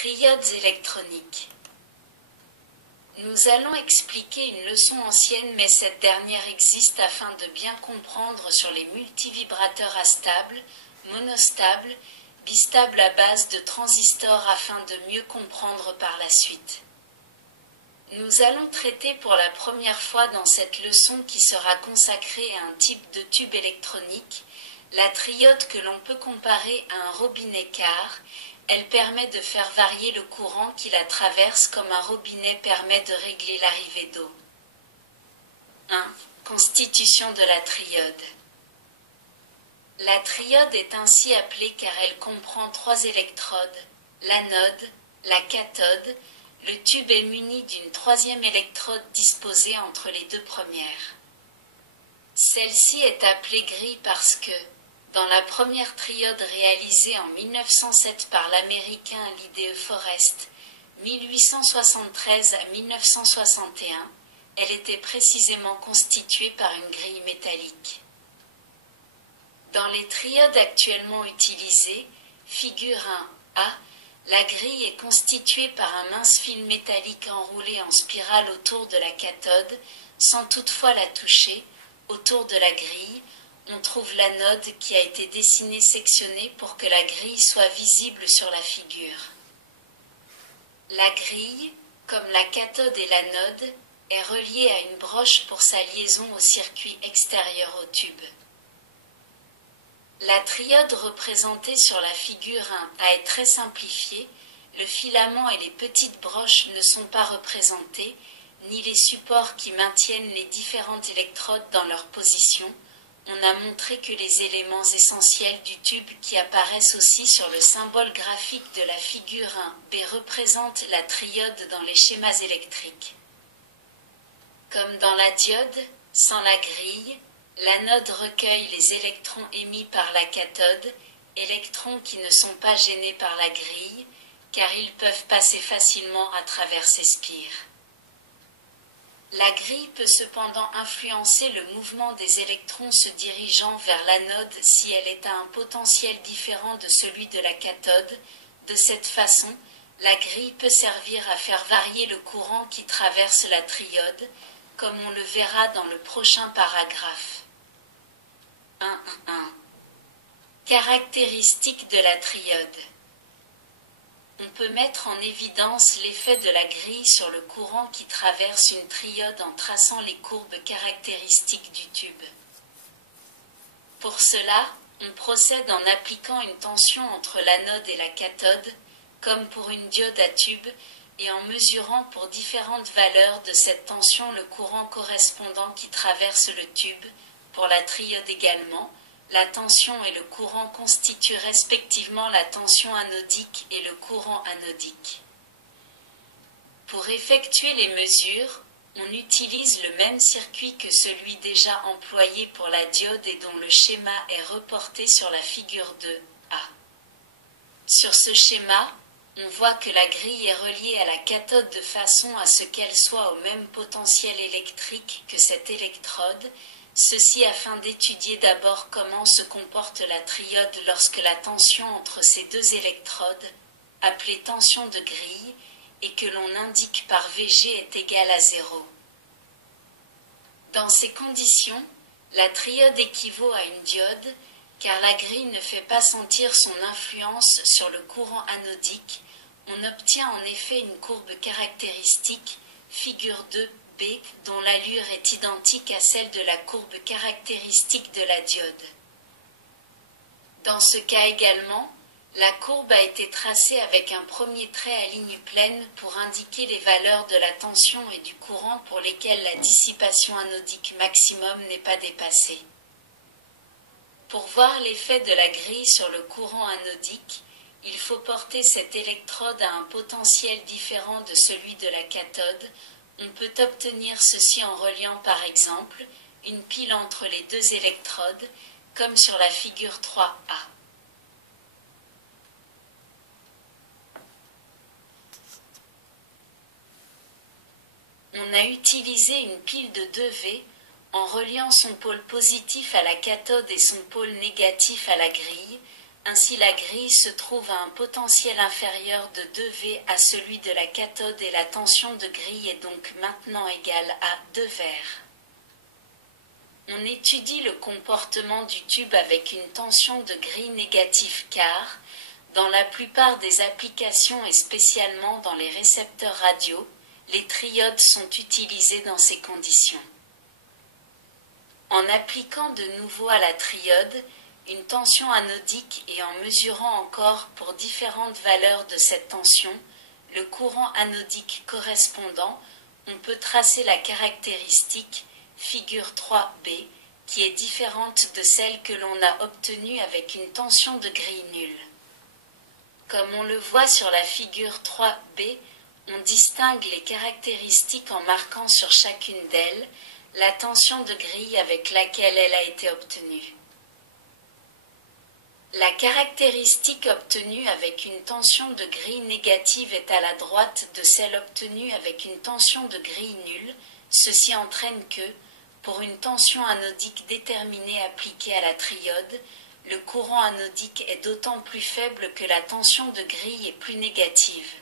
Triodes électroniques. Nous allons expliquer une leçon ancienne, mais cette dernière existe afin de bien comprendre sur les multivibrateurs astables, monostables, bistables à base de transistors afin de mieux comprendre par la suite. Nous allons traiter pour la première fois dans cette leçon qui sera consacrée à un type de tube électronique, la triode que l'on peut comparer à un robinet car elle permet de faire varier le courant qui la traverse comme un robinet permet de régler l'arrivée d'eau. 1. Constitution de la triode. La triode est ainsi appelée car elle comprend 3 électrodes, l'anode, la cathode. Le tube est muni d'une 3e électrode disposée entre les 2 premières. Celle-ci est appelée grille parce que, dans la première triode réalisée en 1907 par l'américain Lyde Forrest, 1873 à 1961, elle était précisément constituée par une grille métallique. Dans les triodes actuellement utilisées, figure 1A, la grille est constituée par un mince fil métallique enroulé en spirale autour de la cathode, sans toutefois la toucher. Autour de la grille, on trouve l'anode qui a été dessinée sectionnée pour que la grille soit visible sur la figure. La grille, comme la cathode et l'anode, est reliée à une broche pour sa liaison au circuit extérieur au tube. La triode représentée sur la figure 1A est très simplifiée, le filament et les petites broches ne sont pas représentés, ni les supports qui maintiennent les différentes électrodes dans leur position. On a montré que les éléments essentiels du tube qui apparaissent aussi sur le symbole graphique de la figure 1B représentent la triode dans les schémas électriques. Comme dans la diode, sans la grille, l'anode recueille les électrons émis par la cathode, électrons qui ne sont pas gênés par la grille, car ils peuvent passer facilement à travers ces spires. La grille peut cependant influencer le mouvement des électrons se dirigeant vers l'anode si elle est à un potentiel différent de celui de la cathode. De cette façon, la grille peut servir à faire varier le courant qui traverse la triode, comme on le verra dans le prochain paragraphe. 1.1. Caractéristiques de la triode. On peut mettre en évidence l'effet de la grille sur le courant qui traverse une triode en traçant les courbes caractéristiques du tube. Pour cela, on procède en appliquant une tension entre l'anode et la cathode, comme pour une diode à tube, et en mesurant pour différentes valeurs de cette tension le courant correspondant qui traverse le tube. Pour la triode également, la tension et le courant constituent respectivement la tension anodique et le courant anodique. Pour effectuer les mesures, on utilise le même circuit que celui déjà employé pour la diode et dont le schéma est reporté sur la figure 2A. Sur ce schéma, on voit que la grille est reliée à la cathode de façon à ce qu'elle soit au même potentiel électrique que cette électrode, ceci afin d'étudier d'abord comment se comporte la triode lorsque la tension entre ces 2 électrodes, appelée tension de grille, et que l'on indique par Vg est égale à 0. Dans ces conditions, la triode équivaut à une diode, car la grille ne fait pas sentir son influence sur le courant anodique. On obtient en effet une courbe caractéristique, figure 2B, dont l'allure est identique à celle de la courbe caractéristique de la diode. Dans ce cas également, la courbe a été tracée avec un premier trait à ligne pleine pour indiquer les valeurs de la tension et du courant pour lesquelles la dissipation anodique maximum n'est pas dépassée. Pour voir l'effet de la grille sur le courant anodique, il faut porter cette électrode à un potentiel différent de celui de la cathode. On peut obtenir ceci en reliant par exemple une pile entre les 2 électrodes, comme sur la figure 3A. On a utilisé une pile de 2V en reliant son pôle positif à la cathode et son pôle négatif à la grille. Ainsi la grille se trouve à un potentiel inférieur de 2V à celui de la cathode et la tension de grille est donc maintenant égale à 2 V. On étudie le comportement du tube avec une tension de grille négative car, dans la plupart des applications et spécialement dans les récepteurs radio, les triodes sont utilisés dans ces conditions. En appliquant de nouveau à la triode une tension anodique et en mesurant encore pour différentes valeurs de cette tension le courant anodique correspondant, on peut tracer la caractéristique figure 3b qui est différente de celle que l'on a obtenue avec une tension de grille nulle. Comme on le voit sur la figure 3b, on distingue les caractéristiques en marquant sur chacune d'elles la tension de grille avec laquelle elle a été obtenue. La caractéristique obtenue avec une tension de grille négative est à la droite de celle obtenue avec une tension de grille nulle. Ceci entraîne que, pour une tension anodique déterminée appliquée à la triode, le courant anodique est d'autant plus faible que la tension de grille est plus négative.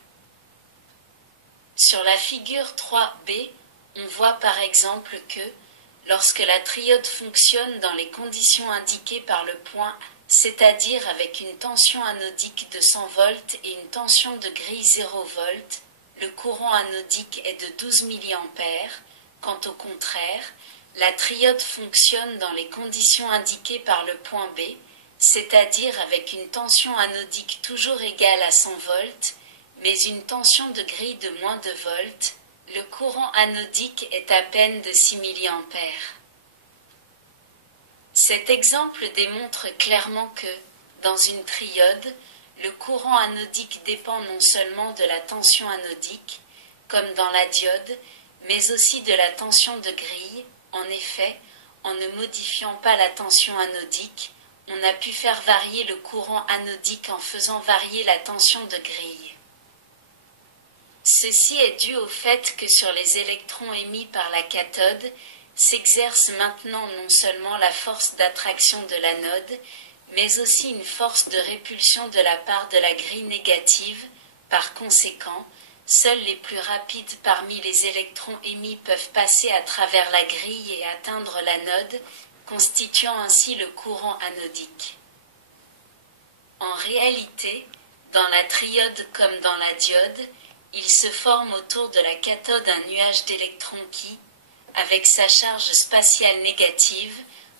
Sur la figure 3b, on voit par exemple que, lorsque la triode fonctionne dans les conditions indiquées par le point A, c'est-à-dire avec une tension anodique de 100 volts et une tension de grille 0 volts, le courant anodique est de 12 mA. Quant au contraire, la triode fonctionne dans les conditions indiquées par le point B, c'est-à-dire avec une tension anodique toujours égale à 100 volts, mais une tension de grille de moins de volts, le courant anodique est à peine de 6 mA. Cet exemple démontre clairement que, dans une triode, le courant anodique dépend non seulement de la tension anodique, comme dans la diode, mais aussi de la tension de grille. En effet, en ne modifiant pas la tension anodique, on a pu faire varier le courant anodique en faisant varier la tension de grille. Ceci est dû au fait que sur les électrons émis par la cathode, s'exerce maintenant non seulement la force d'attraction de l'anode, mais aussi une force de répulsion de la part de la grille négative. Par conséquent, seuls les plus rapides parmi les électrons émis peuvent passer à travers la grille et atteindre l'anode, constituant ainsi le courant anodique. En réalité, dans la triode comme dans la diode, il se forme autour de la cathode un nuage d'électrons qui, avec sa charge spatiale négative,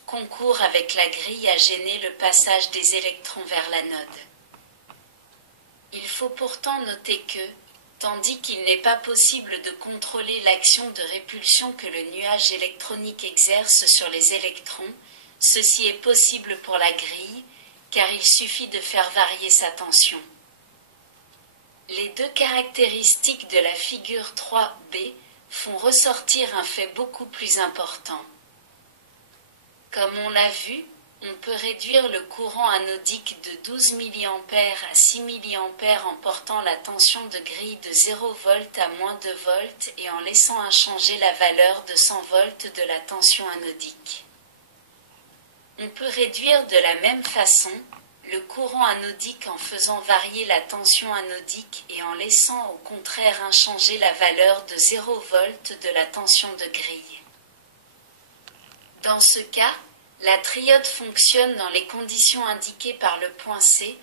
concourt avec la grille à gêner le passage des électrons vers l'anode. Il faut pourtant noter que, tandis qu'il n'est pas possible de contrôler l'action de répulsion que le nuage électronique exerce sur les électrons, ceci est possible pour la grille, car il suffit de faire varier sa tension. Les deux caractéristiques de la figure 3b font ressortir un fait beaucoup plus important. Comme on l'a vu, on peut réduire le courant anodique de 12 mA à 6 mA en portant la tension de grille de 0 V à moins 2 volts et en laissant inchangée la valeur de 100 volts de la tension anodique. On peut réduire de la même façon le courant anodique en faisant varier la tension anodique et en laissant au contraire inchangée la valeur de 0 V de la tension de grille. Dans ce cas, la triode fonctionne dans les conditions indiquées par le point C,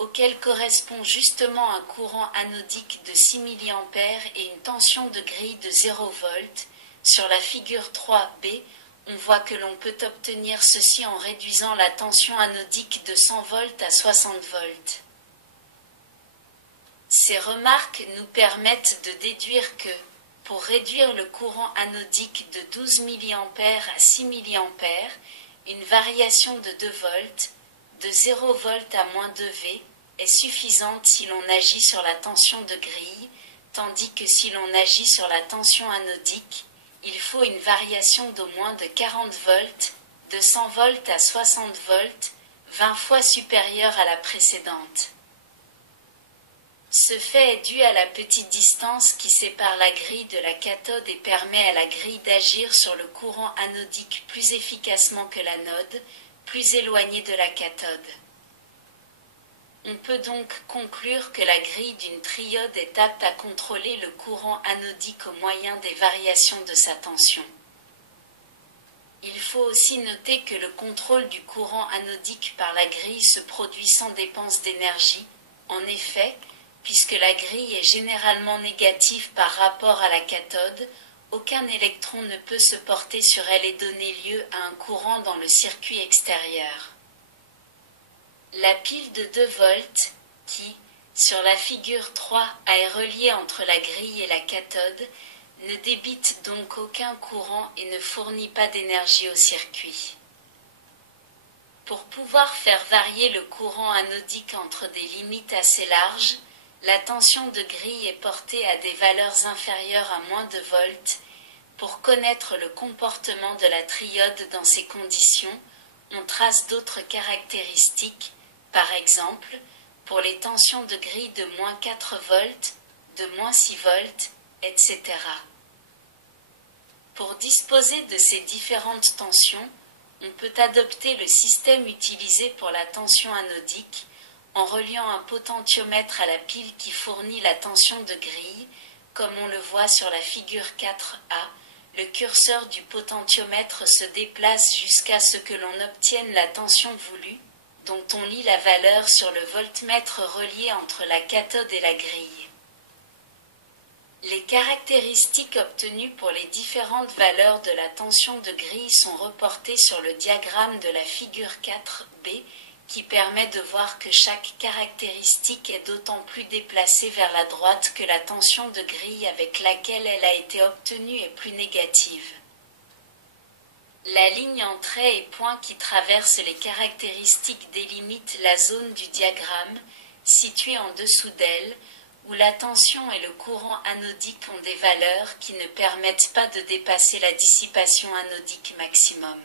auquel correspond justement un courant anodique de 6 mA et une tension de grille de 0 V. Sur la figure 3b, on voit que l'on peut obtenir ceci en réduisant la tension anodique de 100 volts à 60 volts. Ces remarques nous permettent de déduire que, pour réduire le courant anodique de 12 mA à 6 mA, une variation de 2 volts, de 0 V à moins 2V, est suffisante si l'on agit sur la tension de grille, tandis que si l'on agit sur la tension anodique, il faut une variation d'au moins de 40 volts, de 100 volts à 60 volts, 20 fois supérieure à la précédente. Ce fait est dû à la petite distance qui sépare la grille de la cathode et permet à la grille d'agir sur le courant anodique plus efficacement que l'anode, plus éloignée de la cathode. On peut donc conclure que la grille d'une triode est apte à contrôler le courant anodique au moyen des variations de sa tension. Il faut aussi noter que le contrôle du courant anodique par la grille se produit sans dépense d'énergie. En effet, puisque la grille est généralement négative par rapport à la cathode, aucun électron ne peut se porter sur elle et donner lieu à un courant dans le circuit extérieur. La pile de 2 volts, qui, sur la figure 3, est reliée entre la grille et la cathode, ne débite donc aucun courant et ne fournit pas d'énergie au circuit. Pour pouvoir faire varier le courant anodique entre des limites assez larges, la tension de grille est portée à des valeurs inférieures à moins de volts. Pour connaître le comportement de la triode dans ces conditions, on trace d'autres caractéristiques, par exemple, pour les tensions de grille de moins 4 volts, de moins 6 volts, etc. Pour disposer de ces différentes tensions, on peut adopter le système utilisé pour la tension anodique, en reliant un potentiomètre à la pile qui fournit la tension de grille, comme on le voit sur la figure 4a, le curseur du potentiomètre se déplace jusqu'à ce que l'on obtienne la tension voulue, dont on lit la valeur sur le voltmètre relié entre la cathode et la grille. Les caractéristiques obtenues pour les différentes valeurs de la tension de grille sont reportées sur le diagramme de la figure 4b, qui permet de voir que chaque caractéristique est d'autant plus déplacée vers la droite que la tension de grille avec laquelle elle a été obtenue est plus négative. La ligne en traits et points qui traverse les caractéristiques délimite la zone du diagramme, située en dessous d'elle, où la tension et le courant anodique ont des valeurs qui ne permettent pas de dépasser la dissipation anodique maximum.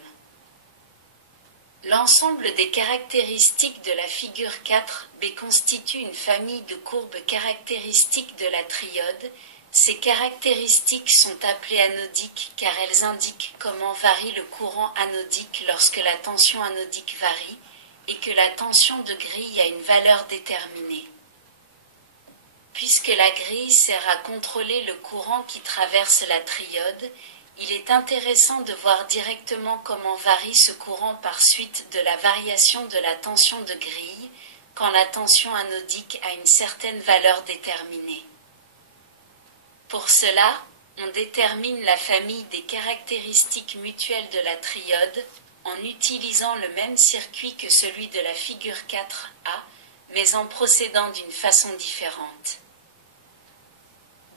L'ensemble des caractéristiques de la figure 4b constitue une famille de courbes caractéristiques de la triode. Ces caractéristiques sont appelées anodiques car elles indiquent comment varie le courant anodique lorsque la tension anodique varie et que la tension de grille a une valeur déterminée. Puisque la grille sert à contrôler le courant qui traverse la triode, il est intéressant de voir directement comment varie ce courant par suite de la variation de la tension de grille, quand la tension anodique a une certaine valeur déterminée. Pour cela, on détermine la famille des caractéristiques mutuelles de la triode, en utilisant le même circuit que celui de la figure 4a, mais en procédant d'une façon différente.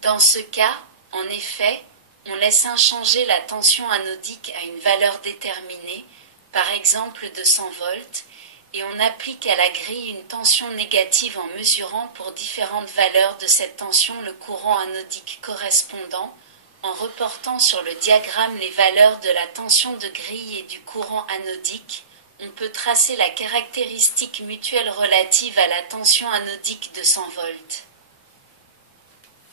Dans ce cas, en effet, on laisse inchanger la tension anodique à une valeur déterminée, par exemple de 100 volts, et on applique à la grille une tension négative en mesurant pour différentes valeurs de cette tension le courant anodique correspondant, en reportant sur le diagramme les valeurs de la tension de grille et du courant anodique. On peut tracer la caractéristique mutuelle relative à la tension anodique de 100 volts.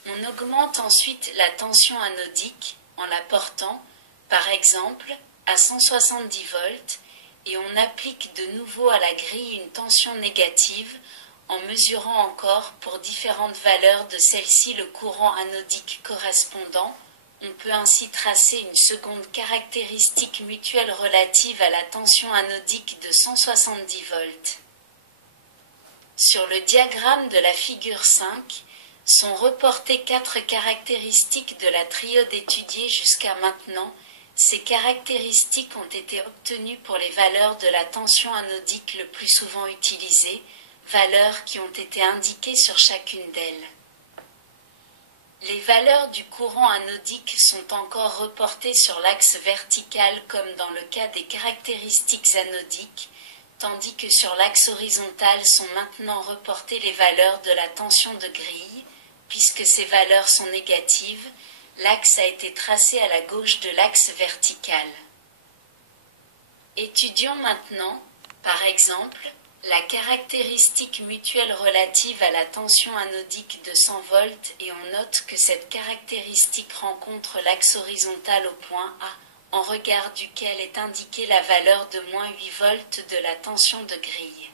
On augmente ensuite la tension anodique en la portant, par exemple, à 170 volts et on applique de nouveau à la grille une tension négative en mesurant encore pour différentes valeurs de celle-ci le courant anodique correspondant. On peut ainsi tracer une seconde caractéristique mutuelle relative à la tension anodique de 170 volts. Sur le diagramme de la figure 5, sont reportées 4 caractéristiques de la triode étudiée jusqu'à maintenant. Ces caractéristiques ont été obtenues pour les valeurs de la tension anodique le plus souvent utilisées, valeurs qui ont été indiquées sur chacune d'elles. Les valeurs du courant anodique sont encore reportées sur l'axe vertical comme dans le cas des caractéristiques anodiques, tandis que sur l'axe horizontal sont maintenant reportées les valeurs de la tension de grille. Puisque ces valeurs sont négatives, l'axe a été tracé à la gauche de l'axe vertical. Étudions maintenant, par exemple, la caractéristique mutuelle relative à la tension anodique de 100 volts et on note que cette caractéristique rencontre l'axe horizontal au point A, en regard duquel est indiquée la valeur de moins 8 volts de la tension de grille.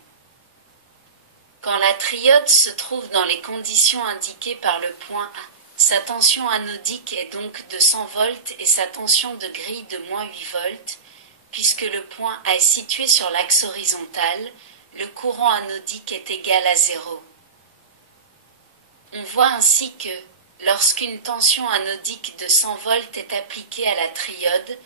Quand la triode se trouve dans les conditions indiquées par le point A, sa tension anodique est donc de 100 volts et sa tension de grille de -8 volts, puisque le point A est situé sur l'axe horizontal, le courant anodique est égal à 0. On voit ainsi que, lorsqu'une tension anodique de 100 volts est appliquée à la triode,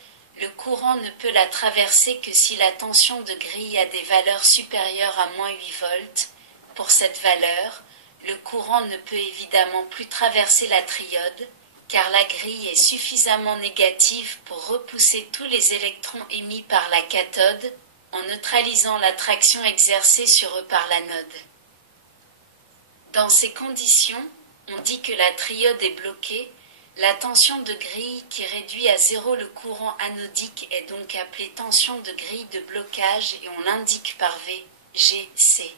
le courant ne peut la traverser que si la tension de grille a des valeurs supérieures à -8 volts. Pour cette valeur, le courant ne peut évidemment plus traverser la triode, car la grille est suffisamment négative pour repousser tous les électrons émis par la cathode, en neutralisant l'attraction exercée sur eux par l'anode. Dans ces conditions, on dit que la triode est bloquée. La tension de grille qui réduit à 0 le courant anodique est donc appelée tension de grille de blocage et on l'indique par V, G, C.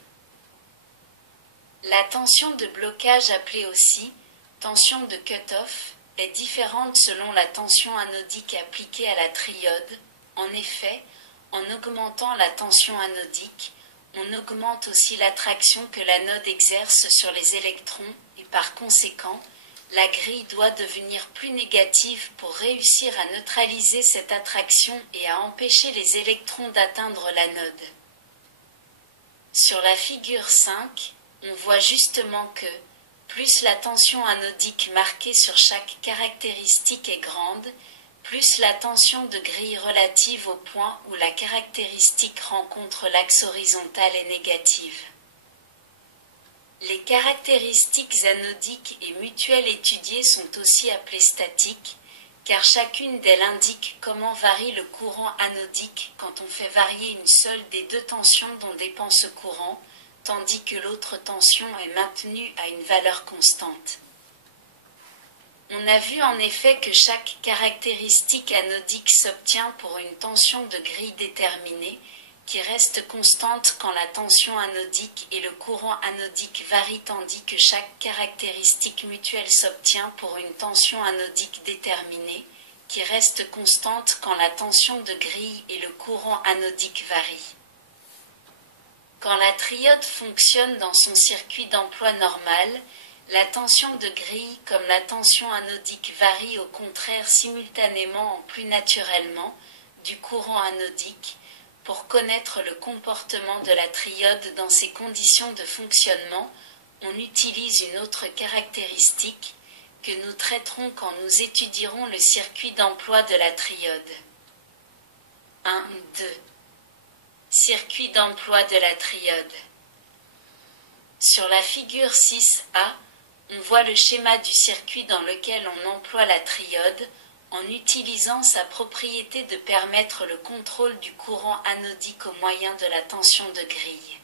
La tension de blocage, appelée aussi tension de cut-off, est différente selon la tension anodique appliquée à la triode. En effet, en augmentant la tension anodique, on augmente aussi l'attraction que l'anode exerce sur les électrons et par conséquent, la grille doit devenir plus négative pour réussir à neutraliser cette attraction et à empêcher les électrons d'atteindre l'anode. Sur la figure 5, on voit justement que, plus la tension anodique marquée sur chaque caractéristique est grande, plus la tension de grille relative au point où la caractéristique rencontre l'axe horizontal est négative. Les caractéristiques anodiques et mutuelles étudiées sont aussi appelées statiques, car chacune d'elles indique comment varie le courant anodique quand on fait varier une seule des deux tensions dont dépend ce courant, tandis que l'autre tension est maintenue à une valeur constante. On a vu en effet que chaque caractéristique anodique s'obtient pour une tension de grille déterminée, qui reste constante quand la tension anodique et le courant anodique varient, tandis que chaque caractéristique mutuelle s'obtient pour une tension anodique déterminée, qui reste constante quand la tension de grille et le courant anodique varient. Quand la triode fonctionne dans son circuit d'emploi normal, la tension de grille comme la tension anodique varie au contraire simultanément en plus naturellement du courant anodique. Pour connaître le comportement de la triode dans ces conditions de fonctionnement, on utilise une autre caractéristique que nous traiterons quand nous étudierons le circuit d'emploi de la triode. 1.2. Circuit d'emploi de la triode. Sur la figure 6a, on voit le schéma du circuit dans lequel on emploie la triode en utilisant sa propriété de permettre le contrôle du courant anodique au moyen de la tension de grille.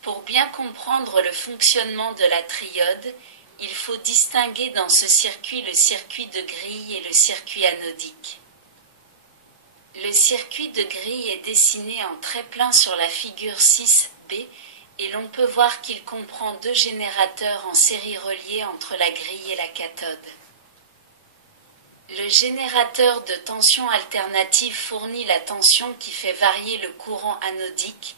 Pour bien comprendre le fonctionnement de la triode, il faut distinguer dans ce circuit le circuit de grille et le circuit anodique. Le circuit de grille est dessiné en trait plein sur la figure 6b et l'on peut voir qu'il comprend deux générateurs en série reliés entre la grille et la cathode. Le générateur de tension alternative fournit la tension qui fait varier le courant anodique.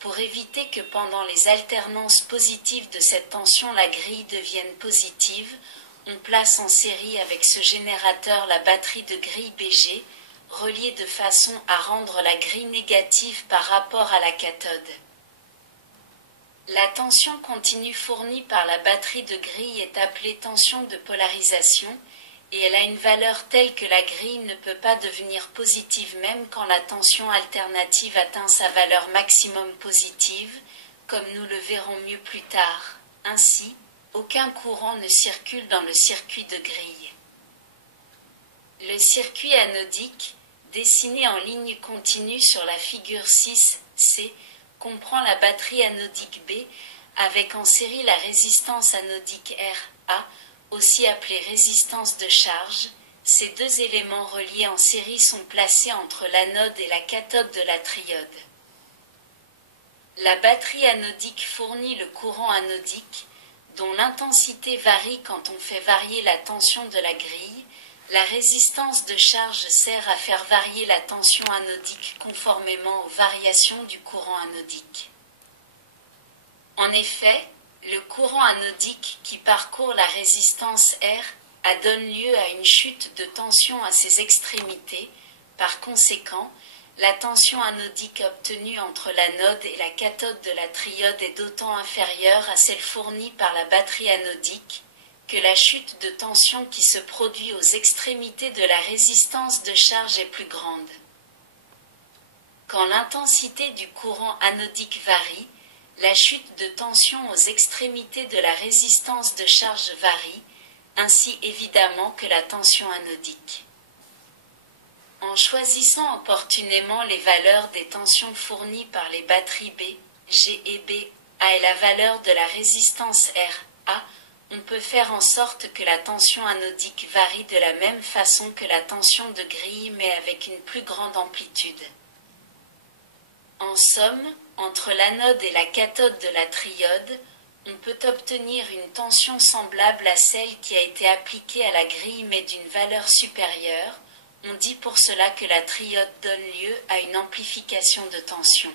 Pour éviter que pendant les alternances positives de cette tension la grille devienne positive, on place en série avec ce générateur la batterie de grille BG, reliée de façon à rendre la grille négative par rapport à la cathode. La tension continue fournie par la batterie de grille est appelée tension de polarisation, et elle a une valeur telle que la grille ne peut pas devenir positive même quand la tension alternative atteint sa valeur maximum positive, comme nous le verrons mieux plus tard. Ainsi, aucun courant ne circule dans le circuit de grille. Le circuit anodique, dessiné en ligne continue sur la figure 6c, comprend la batterie anodique B, avec en série la résistance anodique RA, aussi appelée résistance de charge. Ces deux éléments reliés en série sont placés entre l'anode et la cathode de la triode. La batterie anodique fournit le courant anodique, dont l'intensité varie quand on fait varier la tension de la grille. La résistance de charge sert à faire varier la tension anodique conformément aux variations du courant anodique. En effet, le courant anodique qui parcourt la résistance R donne lieu à une chute de tension à ses extrémités. Par conséquent, la tension anodique obtenue entre l'anode et la cathode de la triode est d'autant inférieure à celle fournie par la batterie anodique que la chute de tension qui se produit aux extrémités de la résistance de charge est plus grande. Quand l'intensité du courant anodique varie, la chute de tension aux extrémités de la résistance de charge varie, ainsi évidemment que la tension anodique. En choisissant opportunément les valeurs des tensions fournies par les batteries B, G et B, A et la valeur de la résistance R, A, on peut faire en sorte que la tension anodique varie de la même façon que la tension de grille mais avec une plus grande amplitude. En somme, entre l'anode et la cathode de la triode, on peut obtenir une tension semblable à celle qui a été appliquée à la grille mais d'une valeur supérieure. On dit pour cela que la triode donne lieu à une amplification de tension.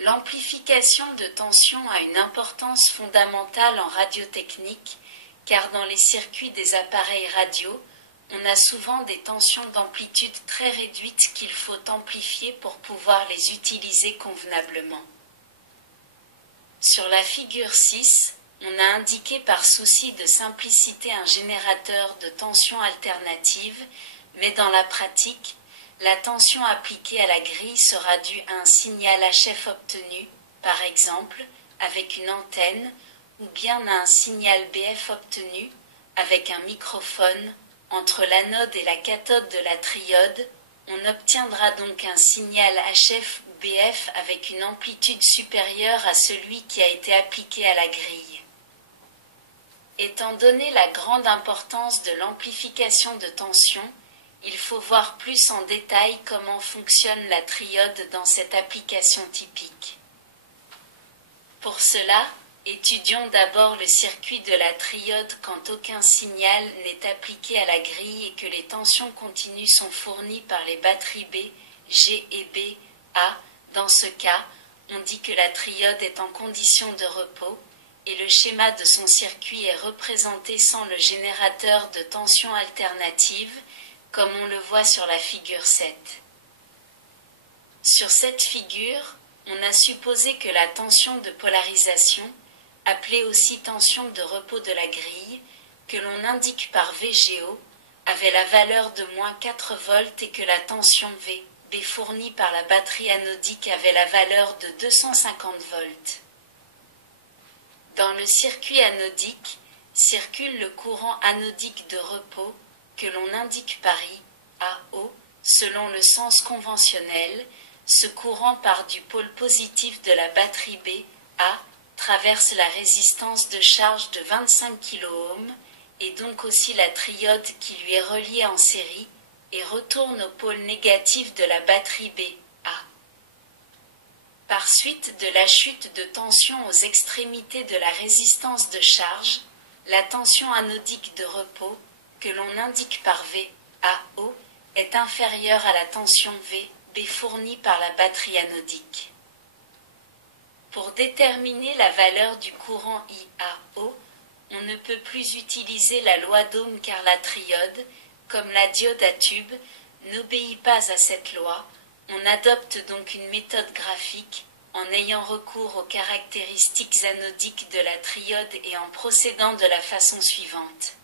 L'amplification de tension a une importance fondamentale en radiotechnique, car dans les circuits des appareils radio, on a souvent des tensions d'amplitude très réduites qu'il faut amplifier pour pouvoir les utiliser convenablement. Sur la figure 6, on a indiqué par souci de simplicité un générateur de tension alternative, mais dans la pratique, la tension appliquée à la grille sera due à un signal HF obtenu, par exemple, avec une antenne, ou bien à un signal BF obtenu, avec un microphone, entre l'anode et la cathode de la triode. On obtiendra donc un signal HF ou BF avec une amplitude supérieure à celui qui a été appliqué à la grille. Étant donné la grande importance de l'amplification de tension, il faut voir plus en détail comment fonctionne la triode dans cette application typique. Pour cela, étudions d'abord le circuit de la triode quand aucun signal n'est appliqué à la grille et que les tensions continues sont fournies par les batteries B, G et B, A. Dans ce cas, on dit que la triode est en condition de repos, et le schéma de son circuit est représenté sans le générateur de tension alternative, comme on le voit sur la figure 7. Sur cette figure, on a supposé que la tension de polarisation, appelée aussi tension de repos de la grille, que l'on indique par VGO, avait la valeur de moins 4 volts et que la tension V, B fournie par la batterie anodique avait la valeur de 250 volts. Dans le circuit anodique, circule le courant anodique de repos, que l'on indique par I, AO, selon le sens conventionnel. Ce courant part du pôle positif de la batterie B, A, traverse la résistance de charge de 25 kΩ, et donc aussi la triode qui lui est reliée en série, et retourne au pôle négatif de la batterie B, A. Par suite de la chute de tension aux extrémités de la résistance de charge, la tension anodique de repos, que l'on indique par V, AO, est inférieure à la tension V, B fournie par la batterie anodique. Pour déterminer la valeur du courant IAO, on ne peut plus utiliser la loi d'Ohm car la triode, comme la diode à tube, n'obéit pas à cette loi. On adopte donc une méthode graphique, en ayant recours aux caractéristiques anodiques de la triode et en procédant de la façon suivante.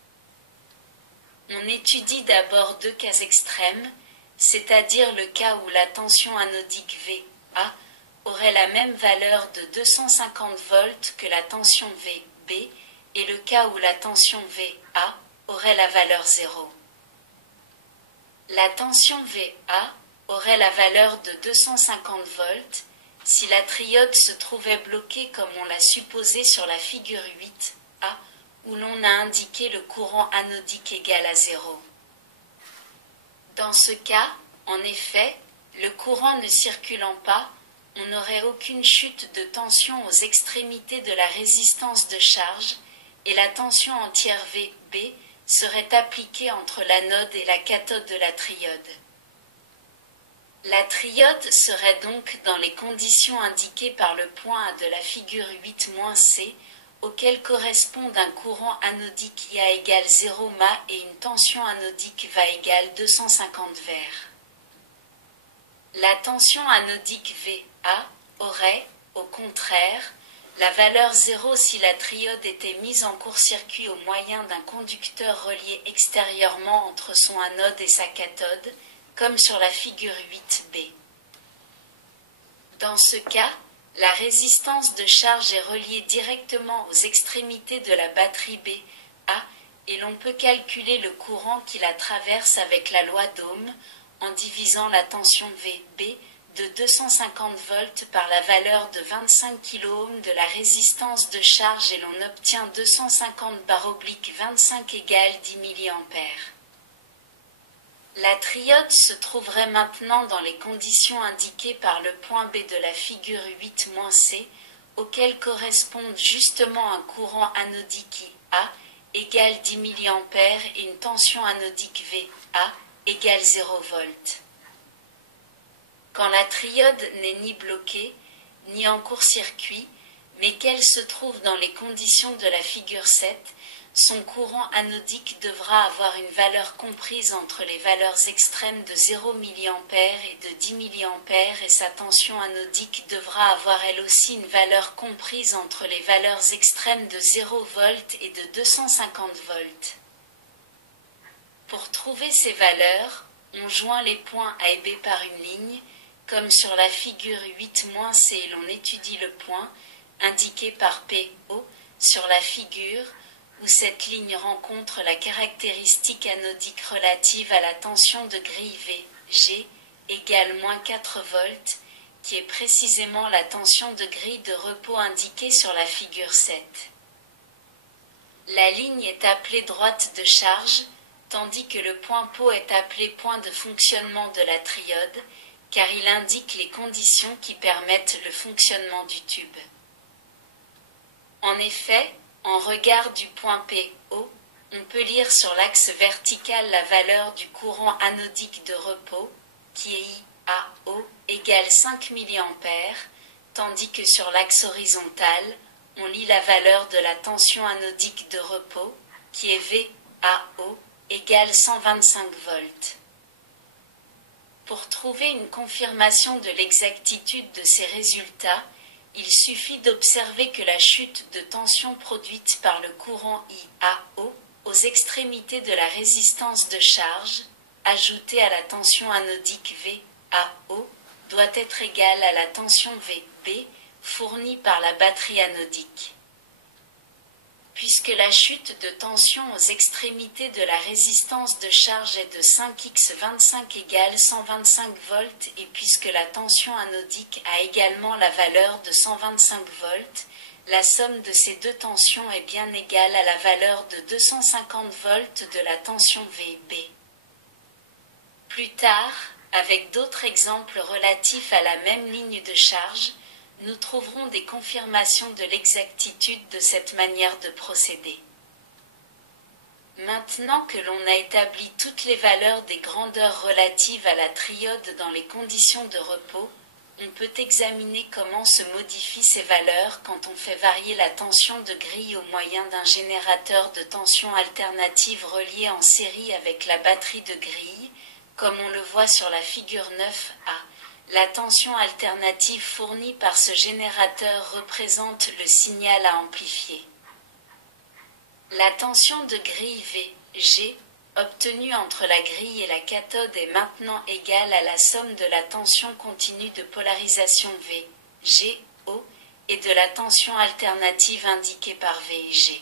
On étudie d'abord deux cas extrêmes, c'est-à-dire le cas où la tension anodique VA aurait la même valeur de 250 volts que la tension VB, et le cas où la tension VA aurait la valeur 0. La tension VA aurait la valeur de 250 volts si la triode se trouvait bloquée comme on l'a supposé sur la figure 8A, où l'on a indiqué le courant anodique égal à 0. Dans ce cas, en effet, le courant ne circulant pas, on n'aurait aucune chute de tension aux extrémités de la résistance de charge, et la tension entière VB serait appliquée entre l'anode et la cathode de la triode. La triode serait donc dans les conditions indiquées par le point A de la figure 8-C, auquel correspond un courant anodique IA égale 0 mA et une tension anodique VA égale 250 vers. La tension anodique VA aurait, au contraire, la valeur 0 si la triode était mise en court-circuit au moyen d'un conducteur relié extérieurement entre son anode et sa cathode, comme sur la figure 8b. Dans ce cas, la résistance de charge est reliée directement aux extrémités de la batterie BA et l'on peut calculer le courant qui la traverse avec la loi d'Ohm en divisant la tension VB de 250 volts par la valeur de 25 kΩ de la résistance de charge et l'on obtient 250/25 égale 10 mA. La triode se trouverait maintenant dans les conditions indiquées par le point B de la figure 8-C, auquel correspondent justement un courant anodique IA égale 10 mA et une tension anodique VA égale 0 volts. Quand la triode n'est ni bloquée, ni en court-circuit, mais qu'elle se trouve dans les conditions de la figure 7, son courant anodique devra avoir une valeur comprise entre les valeurs extrêmes de 0 mA et de 10 mA et sa tension anodique devra avoir elle aussi une valeur comprise entre les valeurs extrêmes de 0 volts et de 250 volts. Pour trouver ces valeurs, on joint les points A et B par une ligne, comme sur la figure 8-C et l'on étudie le point, indiqué par PO, sur la figure, où cette ligne rencontre la caractéristique anodique relative à la tension de grille VG égale -4 volts, qui est précisément la tension de grille de repos indiquée sur la figure 7. La ligne est appelée droite de charge, tandis que le point PO est appelé point de fonctionnement de la triode, car il indique les conditions qui permettent le fonctionnement du tube. En effet, en regard du point PO, on peut lire sur l'axe vertical la valeur du courant anodique de repos, qui est IAO égale 5 mA, tandis que sur l'axe horizontal, on lit la valeur de la tension anodique de repos, qui est VAO égale 125 volts. Pour trouver une confirmation de l'exactitude de ces résultats, il suffit d'observer que la chute de tension produite par le courant IAO aux extrémités de la résistance de charge, ajoutée à la tension anodique VAO, doit être égale à la tension VB fournie par la batterie anodique. Puisque la chute de tension aux extrémités de la résistance de charge est de 5x25 égale 125 volts et puisque la tension anodique a également la valeur de 125 volts, la somme de ces deux tensions est bien égale à la valeur de 250 volts de la tension VB. Plus tard, avec d'autres exemples relatifs à la même ligne de charge, nous trouverons des confirmations de l'exactitude de cette manière de procéder. Maintenant que l'on a établi toutes les valeurs des grandeurs relatives à la triode dans les conditions de repos, on peut examiner comment se modifient ces valeurs quand on fait varier la tension de grille au moyen d'un générateur de tension alternative relié en série avec la batterie de grille, comme on le voit sur la figure 9a. La tension alternative fournie par ce générateur représente le signal à amplifier. La tension de grille VG, obtenue entre la grille et la cathode, est maintenant égale à la somme de la tension continue de polarisation VGO et de la tension alternative indiquée par VG.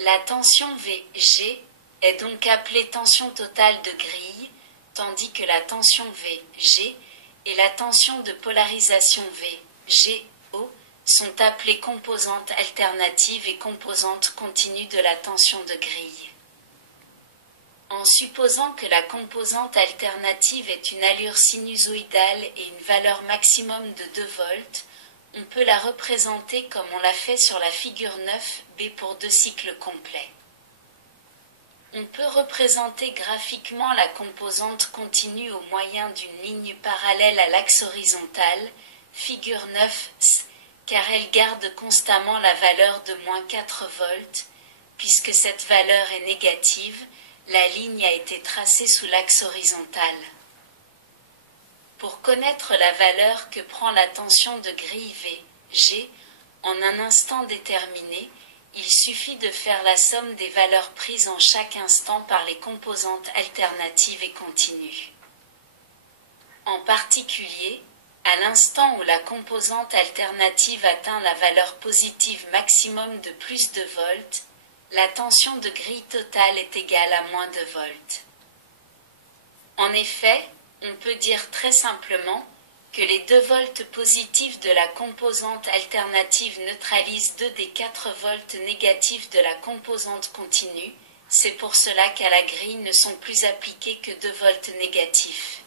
La tension VG est donc appelée tension totale de grille, tandis que la tension VG et la tension de polarisation VGO sont appelées composantes alternatives et composantes continues de la tension de grille. En supposant que la composante alternative ait une allure sinusoïdale et une valeur maximum de 2 volts, on peut la représenter comme on l'a fait sur la figure 9b pour 2 cycles complets. On peut représenter graphiquement la composante continue au moyen d'une ligne parallèle à l'axe horizontal, figure 9, car elle garde constamment la valeur de -4 volts. Puisque cette valeur est négative, la ligne a été tracée sous l'axe horizontal. Pour connaître la valeur que prend la tension de grille V, G, en un instant déterminé, il suffit de faire la somme des valeurs prises en chaque instant par les composantes alternatives et continues. En particulier, à l'instant où la composante alternative atteint la valeur positive maximum de plus de volts, la tension de grille totale est égale à -2 volts. En effet, on peut dire très simplement que les 2 volts positifs de la composante alternative neutralisent 2 des 4 volts négatifs de la composante continue, c'est pour cela qu'à la grille ne sont plus appliqués que 2 volts négatifs.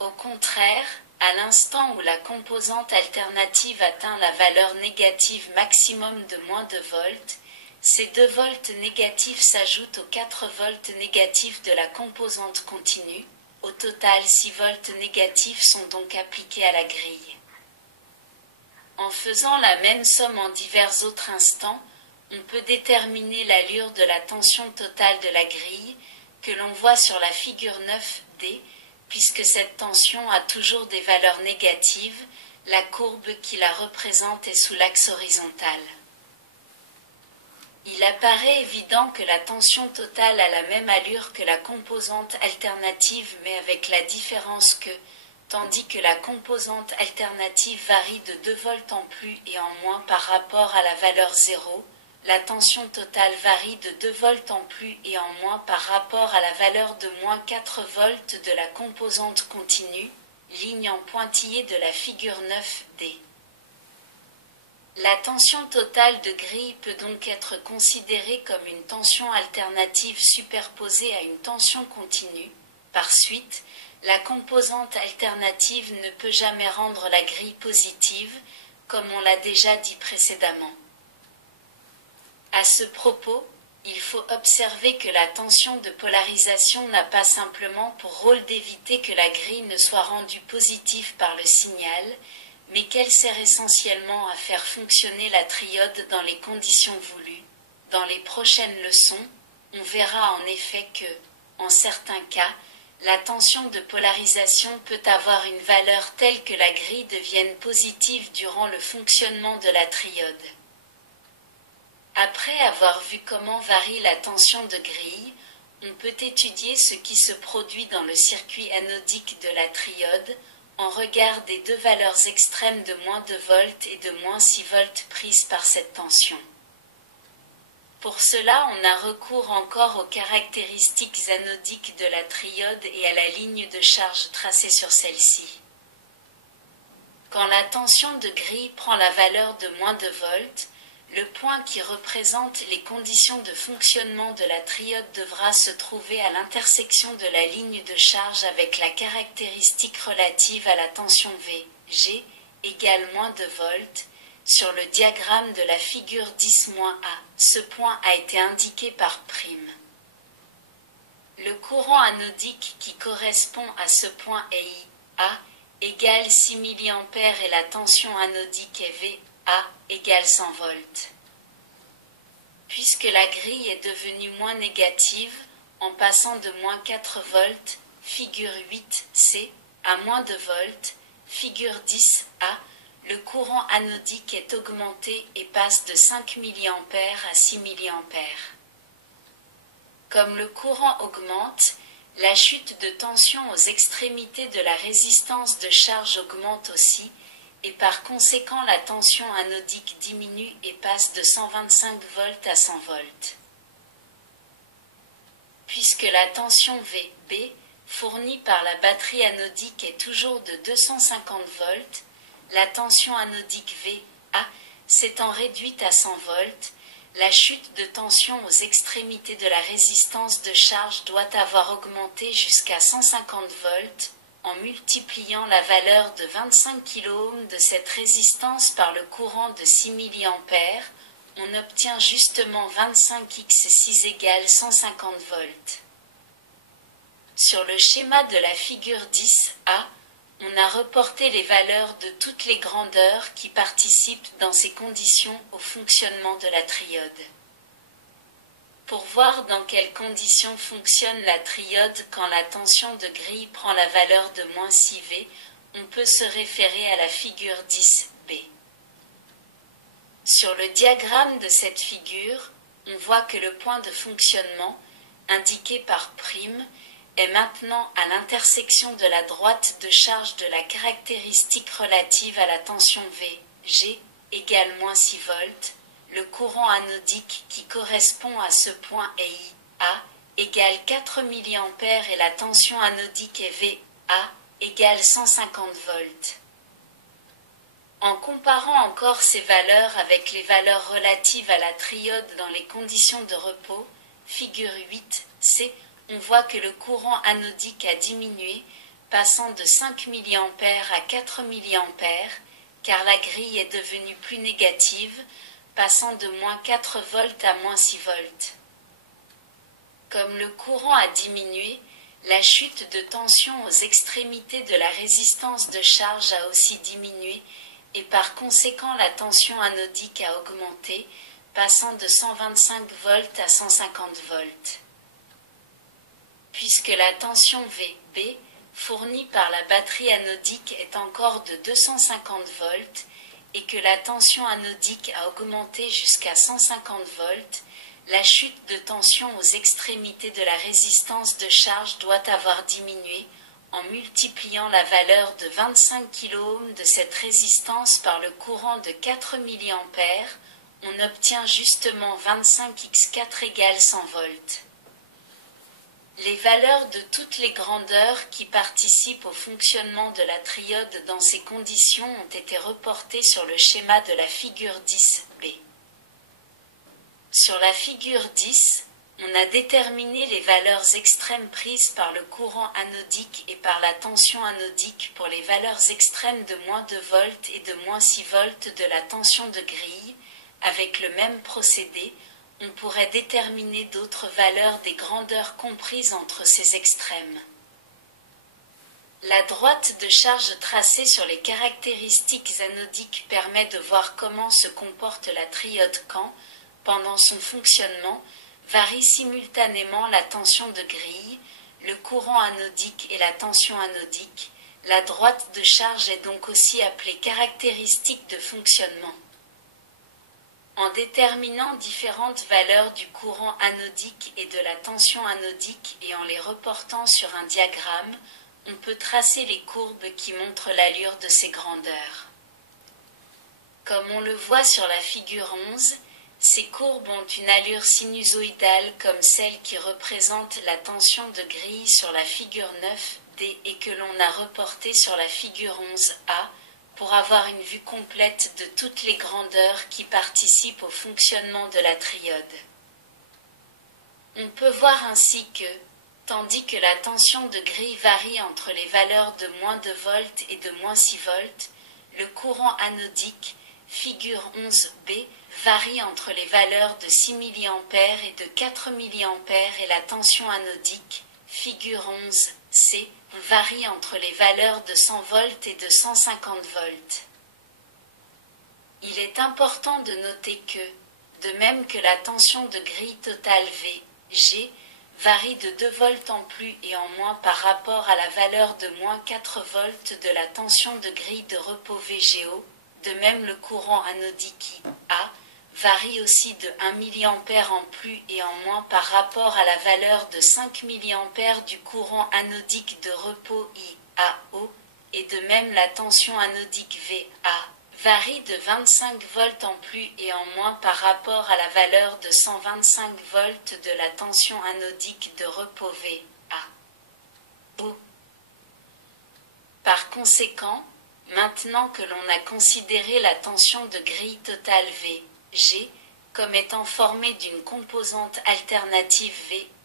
Au contraire, à l'instant où la composante alternative atteint la valeur négative maximum de -2 volts, ces 2 volts négatifs s'ajoutent aux 4 volts négatifs de la composante continue. Au total, 6 volts négatifs sont donc appliqués à la grille. En faisant la même somme en divers autres instants, on peut déterminer l'allure de la tension totale de la grille, que l'on voit sur la figure 9D, puisque cette tension a toujours des valeurs négatives, la courbe qui la représente est sous l'axe horizontal. Il apparaît évident que la tension totale a la même allure que la composante alternative, mais avec la différence que, tandis que la composante alternative varie de 2 volts en plus et en moins par rapport à la valeur 0, la tension totale varie de 2 volts en plus et en moins par rapport à la valeur de -4 volts de la composante continue, ligne en pointillé de la figure 9D. La tension totale de grille peut donc être considérée comme une tension alternative superposée à une tension continue. Par suite, la composante alternative ne peut jamais rendre la grille positive, comme on l'a déjà dit précédemment. À ce propos, il faut observer que la tension de polarisation n'a pas simplement pour rôle d'éviter que la grille ne soit rendue positive par le signal, mais qu'elle sert essentiellement à faire fonctionner la triode dans les conditions voulues. Dans les prochaines leçons, on verra en effet que, en certains cas, la tension de polarisation peut avoir une valeur telle que la grille devienne positive durant le fonctionnement de la triode. Après avoir vu comment varie la tension de grille, on peut étudier ce qui se produit dans le circuit anodique de la triode, en regard des 2 valeurs extrêmes de -2 volts et de -6 volts prises par cette tension. Pour cela, on a recours encore aux caractéristiques anodiques de la triode et à la ligne de charge tracée sur celle-ci. Quand la tension de grille prend la valeur de -2 volts, le point qui représente les conditions de fonctionnement de la triode devra se trouver à l'intersection de la ligne de charge avec la caractéristique relative à la tension V, G, égale -2 volts, sur le diagramme de la figure 10-A. Ce point a été indiqué par prime. Le courant anodique qui correspond à ce point est IA égale 6 mA et la tension anodique est V, A égale 100 volts. Puisque la grille est devenue moins négative, en passant de -4 volts, figure 8C, à -2 volts, figure 10A, le courant anodique est augmenté et passe de 5 mA à 6 mA. Comme le courant augmente, la chute de tension aux extrémités de la résistance de charge augmente aussi, et par conséquent la tension anodique diminue et passe de 125 volts à 100 volts. Puisque la tension VB, fournie par la batterie anodique est toujours de 250 volts, la tension anodique VA s'étant réduite à 100 volts, la chute de tension aux extrémités de la résistance de charge doit avoir augmenté jusqu'à 150 volts, en multipliant la valeur de 25 kΩ de cette résistance par le courant de 6 mA, on obtient justement 25x6 égale 150 volts. Sur le schéma de la figure 10a, on a reporté les valeurs de toutes les grandeurs qui participent dans ces conditions au fonctionnement de la triode. Pour voir dans quelles conditions fonctionne la triode quand la tension de grille prend la valeur de -6V, on peut se référer à la figure 10b. Sur le diagramme de cette figure, on voit que le point de fonctionnement, indiqué par prime, est maintenant à l'intersection de la droite de charge de la caractéristique relative à la tension V, G, égale -6 volts, le courant anodique qui correspond à ce point est IA, égale 4 mA et la tension anodique est VA, égale 150 volts. En comparant encore ces valeurs avec les valeurs relatives à la triode dans les conditions de repos, figure 8c, on voit que le courant anodique a diminué, passant de 5 mA à 4 mA, car la grille est devenue plus négative, passant de -4 volts à -6 volts. Comme le courant a diminué, la chute de tension aux extrémités de la résistance de charge a aussi diminué, et par conséquent la tension anodique a augmenté, passant de 125 volts à 150 volts. Puisque la tension VB, fournie par la batterie anodique, est encore de 250 volts, et que la tension anodique a augmenté jusqu'à 150 volts, la chute de tension aux extrémités de la résistance de charge doit avoir diminué, en multipliant la valeur de 25 kΩ de cette résistance par le courant de 4 mA, on obtient justement 25x4 égale 100 volts. Les valeurs de toutes les grandeurs qui participent au fonctionnement de la triode dans ces conditions ont été reportées sur le schéma de la figure 10b. Sur la figure 10, on a déterminé les valeurs extrêmes prises par le courant anodique et par la tension anodique pour les valeurs extrêmes de -2 volts et de -6 volts de la tension de grille. Avec le même procédé, on pourrait déterminer d'autres valeurs des grandeurs comprises entre ces extrêmes. La droite de charge tracée sur les caractéristiques anodiques permet de voir comment se comporte la triode quand, pendant son fonctionnement, varie simultanément la tension de grille, le courant anodique et la tension anodique. La droite de charge est donc aussi appelée caractéristique de fonctionnement. En déterminant différentes valeurs du courant anodique et de la tension anodique et en les reportant sur un diagramme, on peut tracer les courbes qui montrent l'allure de ces grandeurs. Comme on le voit sur la figure 11, ces courbes ont une allure sinusoïdale comme celle qui représente la tension de grille sur la figure 9D et que l'on a reportée sur la figure 11A, pour avoir une vue complète de toutes les grandeurs qui participent au fonctionnement de la triode. On peut voir ainsi que, tandis que la tension de grille varie entre les valeurs de -2 volts et de -6 volts, le courant anodique, figure 11b, varie entre les valeurs de 6 mA et de 4 mA et la tension anodique, figure 11c, varie entre les valeurs de 100 volts et de 150 volts. Il est important de noter que, de même que la tension de grille totale VG varie de 2 volts en plus et en moins par rapport à la valeur de -4 volts de la tension de grille de repos VGO, de même le courant anodique IA varie aussi de 1 mA en plus et en moins par rapport à la valeur de 5 mA du courant anodique de repos IAO, et de même la tension anodique VA varie de 25 volts en plus et en moins par rapport à la valeur de 125 volts de la tension anodique de repos VA. Par conséquent, maintenant que l'on a considéré la tension de grille totale VG comme étant formée d'une composante alternative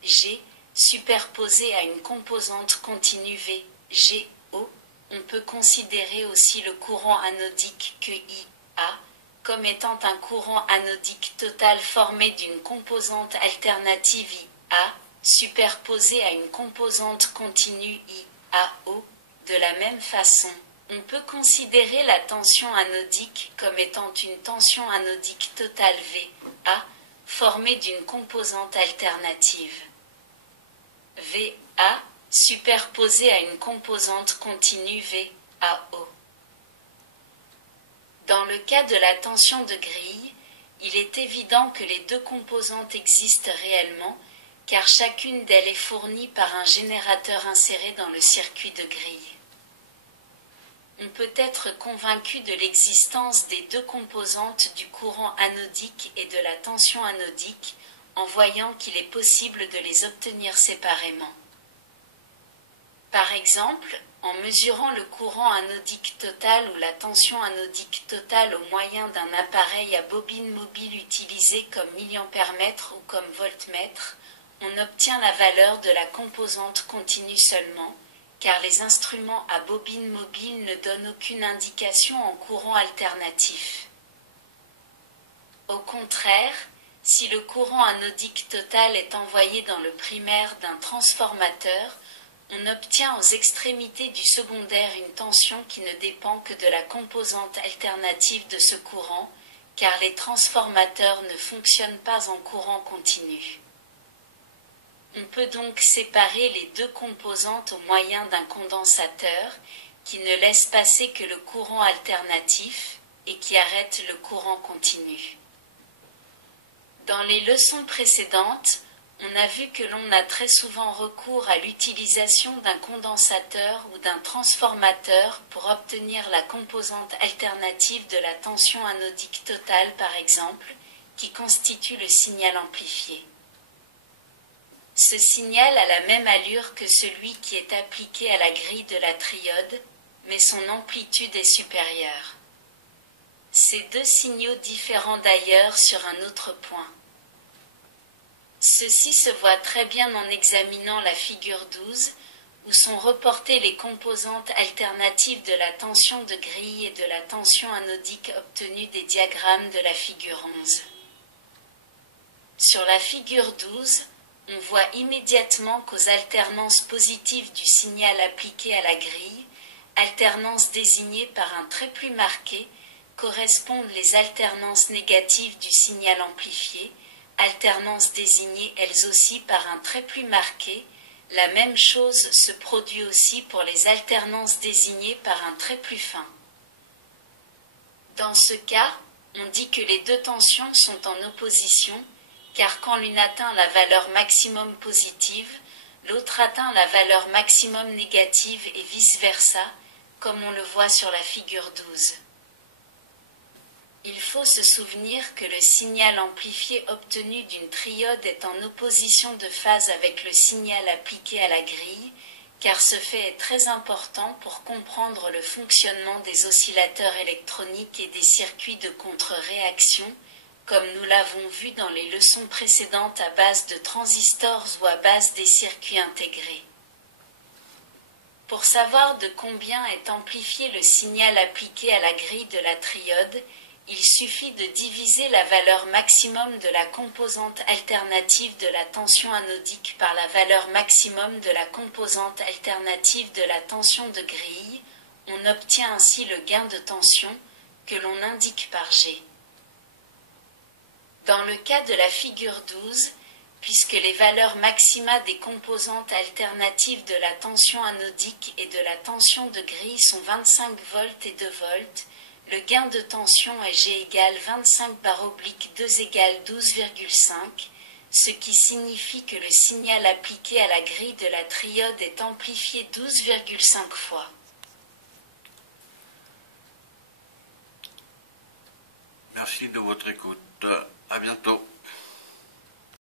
VG superposée à une composante continue VGO, on peut considérer aussi le courant anodique QIA comme étant un courant anodique total formé d'une composante alternative IA superposée à une composante continue IAO. De la même façon, on peut considérer la tension anodique comme étant une tension anodique totale VA formée d'une composante alternative VA superposée à une composante continue VAO. Dans le cas de la tension de grille, il est évident que les deux composantes existent réellement, car chacune d'elles est fournie par un générateur inséré dans le circuit de grille. On peut être convaincu de l'existence des deux composantes du courant anodique et de la tension anodique en voyant qu'il est possible de les obtenir séparément. Par exemple, en mesurant le courant anodique total ou la tension anodique totale au moyen d'un appareil à bobine mobile utilisé comme milliampère-mètre ou comme voltmètre, on obtient la valeur de la composante continue seulement, car les instruments à bobine mobile ne donnent aucune indication en courant alternatif. Au contraire, si le courant anodique total est envoyé dans le primaire d'un transformateur, on obtient aux extrémités du secondaire une tension qui ne dépend que de la composante alternative de ce courant, car les transformateurs ne fonctionnent pas en courant continu. On peut donc séparer les deux composantes au moyen d'un condensateur qui ne laisse passer que le courant alternatif et qui arrête le courant continu. Dans les leçons précédentes, on a vu que l'on a très souvent recours à l'utilisation d'un condensateur ou d'un transformateur pour obtenir la composante alternative de la tension anodique totale par exemple, qui constitue le signal amplifié. Ce signal a la même allure que celui qui est appliqué à la grille de la triode, mais son amplitude est supérieure. Ces deux signaux différents d'ailleurs sur un autre point. Ceci se voit très bien en examinant la figure 12, où sont reportées les composantes alternatives de la tension de grille et de la tension anodique obtenues des diagrammes de la figure 11. Sur la figure 12, on voit immédiatement qu'aux alternances positives du signal appliqué à la grille, alternances désignées par un trait plus marqué, correspondent les alternances négatives du signal amplifié, alternances désignées elles aussi par un trait plus marqué. La même chose se produit aussi pour les alternances désignées par un trait plus fin. Dans ce cas, on dit que les deux tensions sont en opposition, car quand l'une atteint la valeur maximum positive, l'autre atteint la valeur maximum négative et vice-versa, comme on le voit sur la figure 12. Il faut se souvenir que le signal amplifié obtenu d'une triode est en opposition de phase avec le signal appliqué à la grille, car ce fait est très important pour comprendre le fonctionnement des oscillateurs électroniques et des circuits de contre-réaction, comme nous l'avons vu dans les leçons précédentes à base de transistors ou à base des circuits intégrés. Pour savoir de combien est amplifié le signal appliqué à la grille de la triode, il suffit de diviser la valeur maximum de la composante alternative de la tension anodique par la valeur maximum de la composante alternative de la tension de grille. On obtient ainsi le gain de tension, que l'on indique par G. Dans le cas de la figure 12, puisque les valeurs maxima des composantes alternatives de la tension anodique et de la tension de grille sont 25 volts et 2 volts, le gain de tension est G égale 25/2 égale 12,5, ce qui signifie que le signal appliqué à la grille de la triode est amplifié 12,5 fois. Merci de votre écoute. À bientôt.